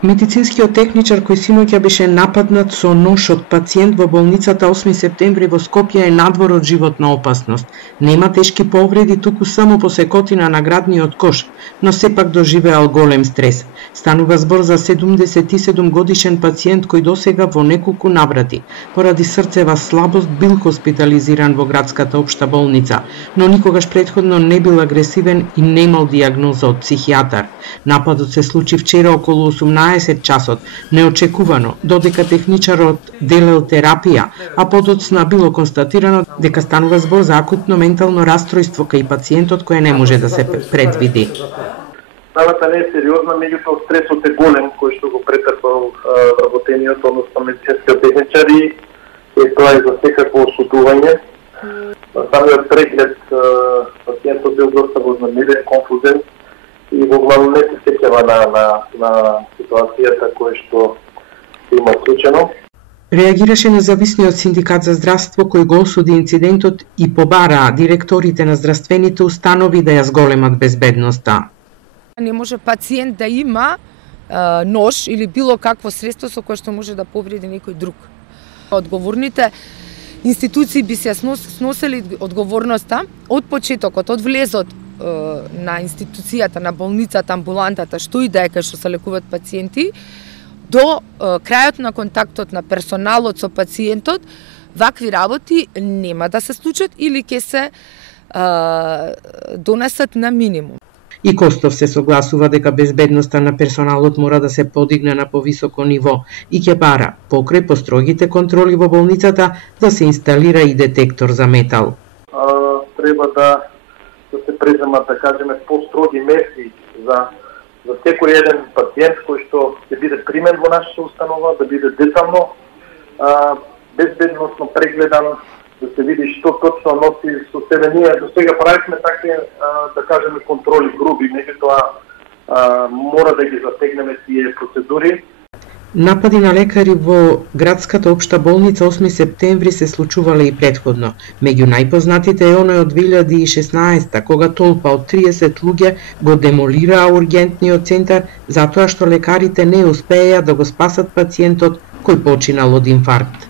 Медицинскиот техничар кој синоќа беше нападнат со нож од пациент во болницата 8 септември во Скопје е надвор од животна опасност. Нема тешки повреди, туку само посекотина на градниот кош, но сепак доживеал голем стрес. Станува збор за 77 годишен пациент кој досега во неколку наврати поради срцева слабост бил хоспитализиран во градската општа болница, но никогаш претходно не бил агресивен и немал диагноза од психијатар. Нападот се случи вчера околу 18 часот, неочекувано, додека техничарот делел терапија, а подоцна било констатирано дека станува збор за акутно ментално растројство кај пациентот кое не може да се предвиди. Ставата не е сериозна, меѓутоа стресот е голем кој што го претрпал работениот, односно медицинскиот техничар и тоа е за секако осудување. Самиот преглед пациентот бил доста вознемирен, конфузен и во главно не се сеќава на ситуацијата која што има случено. Реагираше независниот синдикат за здравство кој го осуди инцидентот и побараа директорите на здравствените установи да ја зголемат безбедноста. Не може пациент да има нож или било какво средство со кое што може да повреди некој друг. Одговорните институции би се сносели одговорноста од почетокот, од влезот на институцијата, на болницата, амбулантата, што и да е кај што се лекуваат пациенти, до крајот на контактот на персоналот со пациентот, вакви работи нема да се случат или ќе се донесат на минимум. И Костов се согласува дека безбедноста на персоналот мора да се подигне на повисоко ниво и ќе бара, покрај построгите контроли во болницата, да се инсталира и детектор за метал. Треба да се преземат, да кажеме, построги мерки за секој еден пациент кој што ќе биде примен во нашата установа, да биде детално, безбедносно прегледан, да се види што точно носи со себе. Ние до сега правихме такви, да кажеме, контроли груби, меѓутоа мора да ги затегнеме тие процедури. Напади на лекари во градската општа болница 8 септември се случувале и претходно. Меѓу најпознатите е оној од 2016 кога толпа од 30 луѓе го демолираа ургентниот центар затоа што лекарите не успееја да го спасат пациентот кој починал од инфаркт.